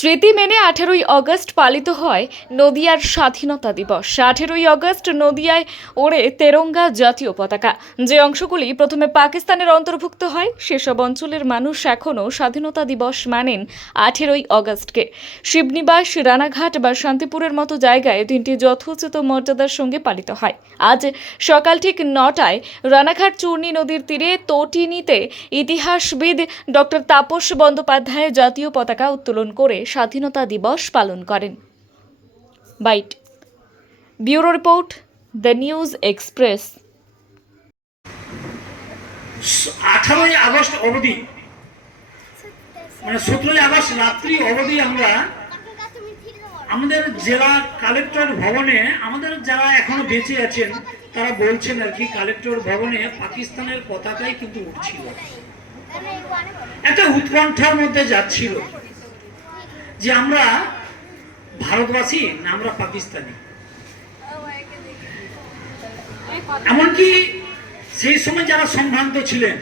স্মৃতি মেনে আঠেরোই অগস্ট পালিত হয় নদিয়ার স্বাধীনতা দিবস। আঠেরোই অগস্ট নদিয়ায় ওড়ে তেরঙ্গা জাতীয় পতাকা। যে অংশগুলি প্রথমে পাকিস্তানের অন্তর্ভুক্ত হয়, সেসব অঞ্চলের মানুষ এখনও স্বাধীনতা দিবস মানেন আঠেরোই অগস্টকে। শিবনিবাস, রানাঘাট বা শান্তিপুরের মতো জায়গায় দিনটি যথোচিত মর্যাদার সঙ্গে পালিত হয়। আজ সকাল ঠিক নটায় রানাঘাট চূর্ণী নদীর তীরে তটিনীতে ইতিহাসবিদ ডক্টর তাপস বন্দ্যোপাধ্যায় জাতীয় পতাকা উত্তোলন করে স্বাধীনতা দিবস পালন করেন। Byte, bureau report, the news express. আঠারোই আগস্ট অবধি মানে সতেরোই আগস্ট রাত্রি অবধি আমরা আমাদের জেলা কালেক্টর ভবনে, আমাদের যারা এখনও বেঁচে আছেন, তারা বলছেন আর কি, কালেক্টর ভবনে পাকিস্তানের পতাকাই কিন্তু উঠছিল। একটা উৎকণ্ঠার মধ্যে যাচ্ছিল। যে আমরা ভারতবাসী না আমরা পাকিস্তানি। এমনকি সেই সময় যারা সম্ভ্রান্ত ছিলেন,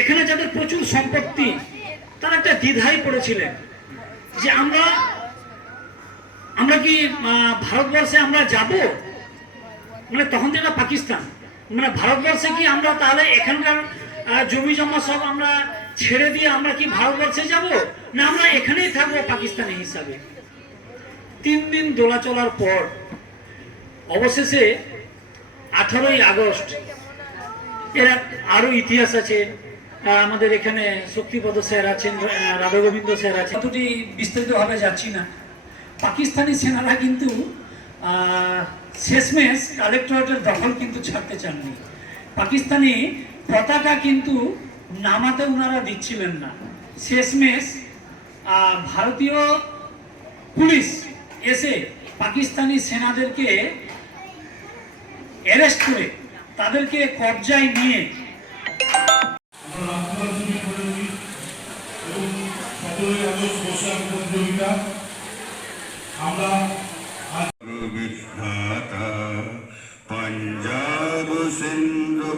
এখানে যাদের প্রচুর সম্পত্তি, তারা একটা দ্বিধায় পড়েছিলেন যে আমরা আমরা কি ভারতবর্ষে আমরা যাব? মানে তখন তো পাকিস্তান। মানে ভারতবর্ষে কি আমরা তাহলে এখানকার জমি জমা সব আমরা ছেড়ে দিয়ে আমরা কি ভারতবর্ষে যাব? না আমরা এখানেই থাকব পাকিস্তানি হিসাবে। তিন দিন দোলাচলার পর, অবশেষে আঠারোই আগস্ট, এর আরও ইতিহাস আছে। আমাদের এখানে শক্তিপদ স্যার আছেন রাধাগোবিন্দ স্যার আছেন। দুটি বিস্তারিতভাবে যাচ্ছি না। পাকিস্তানি সেনারা কিন্তু শেষমেশ কালেক্টরেটের দখল কিন্তু ছাড়তে চাননি। পাকিস্তানি পতাকা কিন্তু নামাতে উনারা দিচ্ছিলেন না। শেষমেশ ভারতীয় পুলিশ এসে পাকিস্তানি সেনাদেরকে অ্যারেস্ট করে তাদেরকে কবজায় নিয়ে পঞ্জাব সিন্ধু